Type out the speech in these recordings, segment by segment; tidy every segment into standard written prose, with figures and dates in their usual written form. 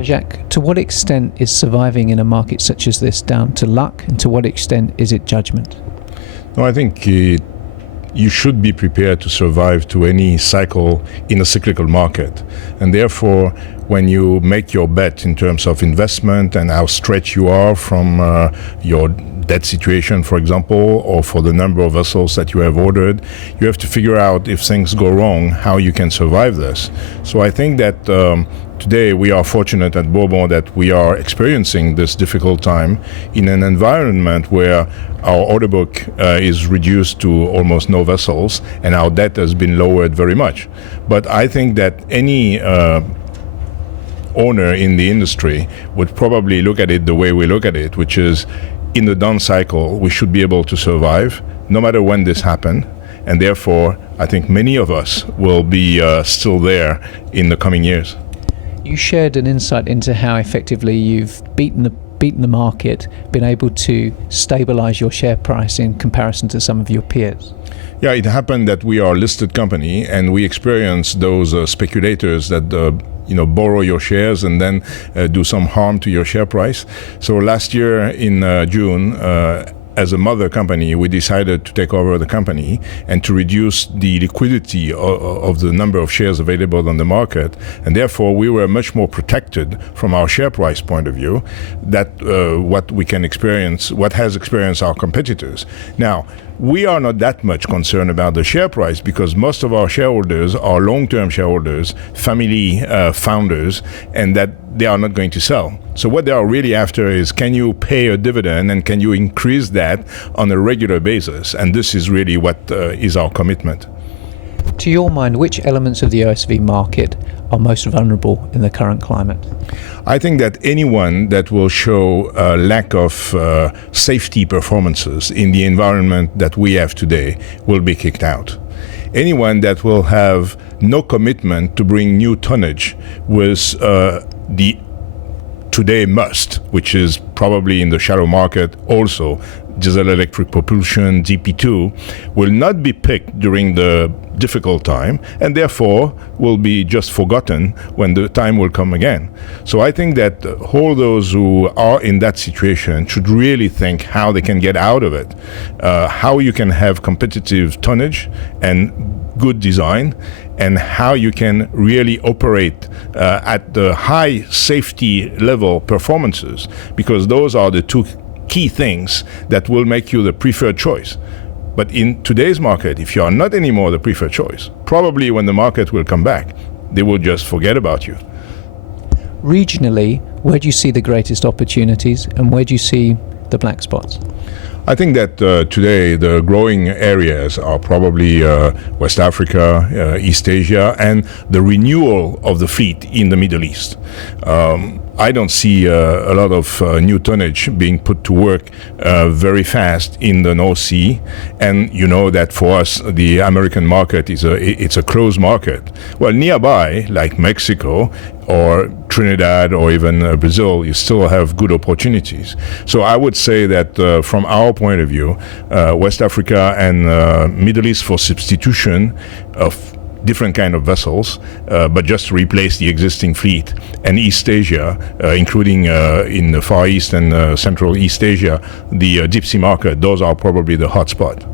So Jacques, to what extent is surviving in a market such as this down to luck, and to what extent is it judgment? No, I think you should be prepared to survive to any cycle in a cyclical market. And therefore, when you make your bet in terms of investment and how stretched you are from your debt situation, for example, or for the number of vessels that you have ordered, you have to figure out if things go wrong, how you can survive this. So I think that today we are fortunate at Bourbon that we are experiencing this difficult time in an environment where our order book is reduced to almost no vessels and our debt has been lowered very much. But I think that any owner in the industry would probably look at it the way we look at it, which is in the down cycle, we should be able to survive no matter when this happens. And therefore, I think many of us will be still there in the coming years. You shared an insight into how effectively you've beaten the market, been able to stabilize your share price in comparison to some of your peers. Yeah, it happened that we are a listed company and we experience those speculators that borrow your shares and then do some harm to your share price. So last year in June, as a mother company, we decided to take over the company and to reduce the liquidity of the number of shares available on the market. And therefore, we were much more protected from our share price point of view that what we can experience, what has experienced our competitors. Now, we are not that much concerned about the share price because most of our shareholders are long-term shareholders, family founders, and that they are not going to sell. So what they are really after is, can you pay a dividend and can you increase that on a regular basis? And this is really what is our commitment. To your mind, which elements of the OSV market are most vulnerable in the current climate? I think that anyone that will show a lack of safety performances in the environment that we have today will be kicked out. Anyone that will have no commitment to bring new tonnage with the today must, which is probably in the shallow market also, diesel electric propulsion, DP2, will not be picked during the difficult time and therefore will be just forgotten when the time will come again. So I think that all those who are in that situation should really think how they can get out of it, how you can have competitive tonnage and good design, and how you can really operate at the high safety level performances, because those are the two key things that will make you the preferred choice. But in today's market, if you are not anymore the preferred choice, probably when the market will come back, they will just forget about you. Regionally, where do you see the greatest opportunities and where do you see the black spots? I think that today the growing areas are probably West Africa, East Asia, and the renewal of the fleet in the Middle East. I don't see a lot of new tonnage being put to work very fast in the North Sea, and you know that for us the American market it's a closed market. Well, nearby, like Mexico or Trinidad or even Brazil, you still have good opportunities. So I would say that from our point of view, West Africa and Middle East for substitution of different kind of vessels, but just to replace the existing fleet, and East Asia, including in the Far East and Central East Asia, the deep sea market, those are probably the hot spot.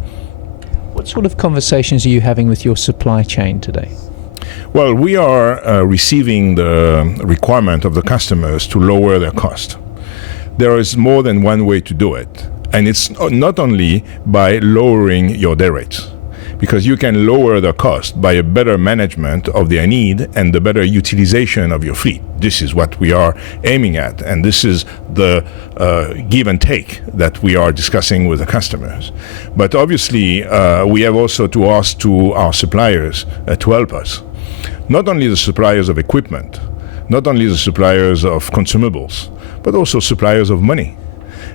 What sort of conversations are you having with your supply chain today? Well, we are receiving the requirement of the customers to lower their cost. There is more than one way to do it, and it's not only by lowering your day rates, because you can lower the cost by a better management of their need and the better utilization of your fleet. This is what we are aiming at, and this is the give and take that we are discussing with the customers. But obviously, we have also to ask to our suppliers to help us. Not only the suppliers of equipment, not only the suppliers of consumables, but also suppliers of money.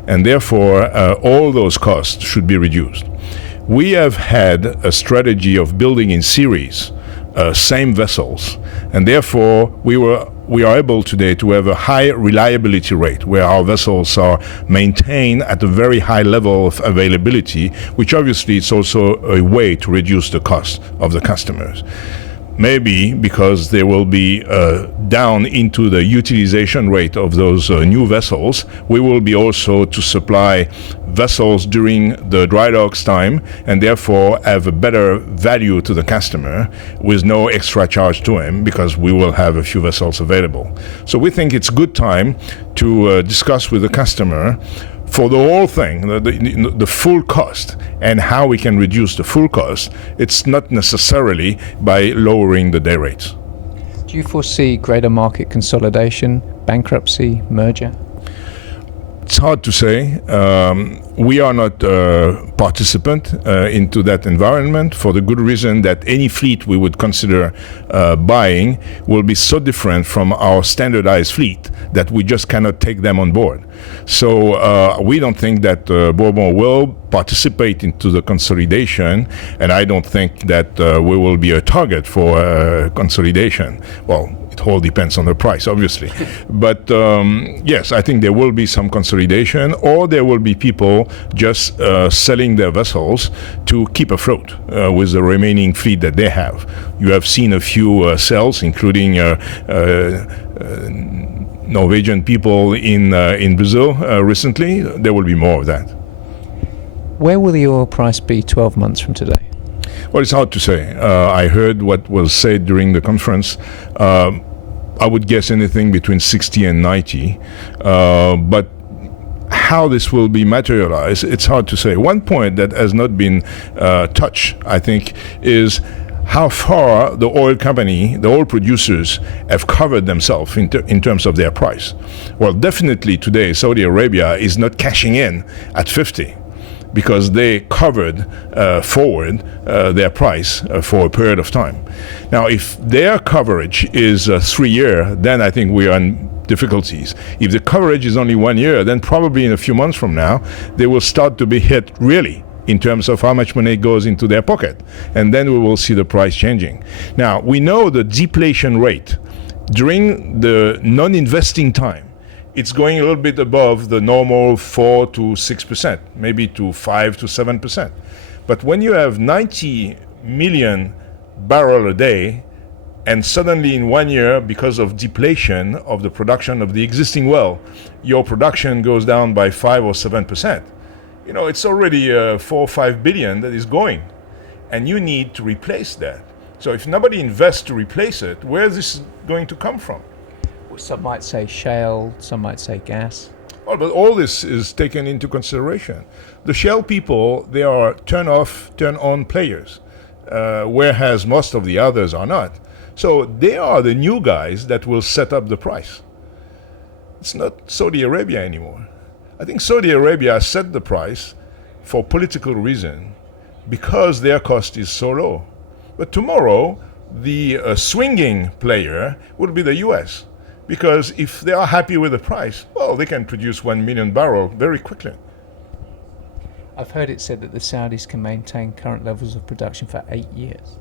And therefore, all those costs should be reduced. We have had a strategy of building in series same vessels, and therefore we are able today to have a high reliability rate where our vessels are maintained at a very high level of availability, which obviously is also a way to reduce the cost of the customers. maybe because they will be down into the utilization rate of those new vessels, we will be also to supply vessels during the dry docks time, and therefore have a better value to the customer with no extra charge to him, because we will have a few vessels available. So we think it's good time to discuss with the customer for the whole thing, the full cost, and how we can reduce the full cost. It's not necessarily by lowering the day rates. Do you foresee greater market consolidation, bankruptcy, merger? It's hard to say. We are not a participant into that environment, for the good reason that any fleet we would consider buying will be so different from our standardized fleet that we just cannot take them on board. So we don't think that Bourbon will participate into the consolidation, and I don't think that we will be a target for consolidation. Well, it all depends on the price, obviously. But yes, I think there will be some consolidation, or there will be people just selling their vessels to keep afloat with the remaining fleet that they have. You have seen a few sales, including Norwegian people in Brazil recently. There will be more of that. Where will the oil price be 12 months from today? Well, it's hard to say. I heard what was said during the conference. I would guess anything between 60 and 90. But how this will be materialized, it's hard to say. One point that has not been touched, I think, is how far the oil company, the oil producers, have covered themselves in terms of their price. Well, definitely today, Saudi Arabia is not cashing in at 50. Because they covered forward their price for a period of time. Now, if their coverage is 3 years, then I think we are in difficulties. If the coverage is only 1 year, then probably in a few months from now, they will start to be hit really in terms of how much money goes into their pocket. And then we will see the price changing. Now, we know the depletion rate during the non-investing time. It's going a little bit above the normal 4 to 6%, maybe to 5 to 7%. But when you have 90 million barrels a day, and suddenly in 1 year, because of depletion of the production of the existing well, your production goes down by 5 or 7%, you know, it's already 4 or 5 billion that is going. And you need to replace that. So if nobody invests to replace it, where is this going to come from? Some might say shale, some might say gas. Well, but all this is taken into consideration. The shale people, they are turn-off, turn-on players, whereas most of the others are not. So they are the new guys that will set up the price. It's not Saudi Arabia anymore. I think Saudi Arabia set the price for political reason because their cost is so low. But tomorrow, the swinging player will be the US. Because if they are happy with the price, well, they can produce 1 million barrels very quickly. I've heard it said that the Saudis can maintain current levels of production for 8 years.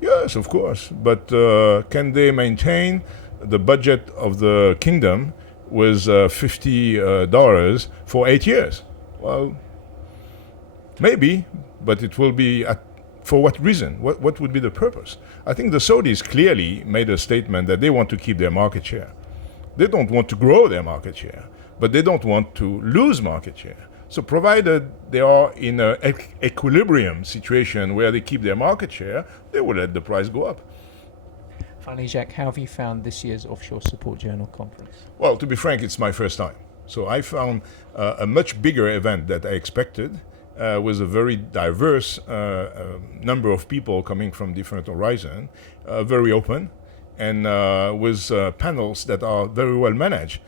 Yes, of course. But can they maintain the budget of the kingdom with $50 for 8 years? Well, maybe, but it will be for what reason? What would be the purpose? I think the Saudis clearly made a statement that they want to keep their market share. They don't want to grow their market share, but they don't want to lose market share. So provided they are in an equilibrium situation where they keep their market share, they will let the price go up. Finally, Jacques, how have you found this year's Offshore Support Journal conference? Well, to be frank, it's my first time. So I found a much bigger event than I expected. With a very diverse number of people coming from different horizons, very open, and with panels that are very well managed.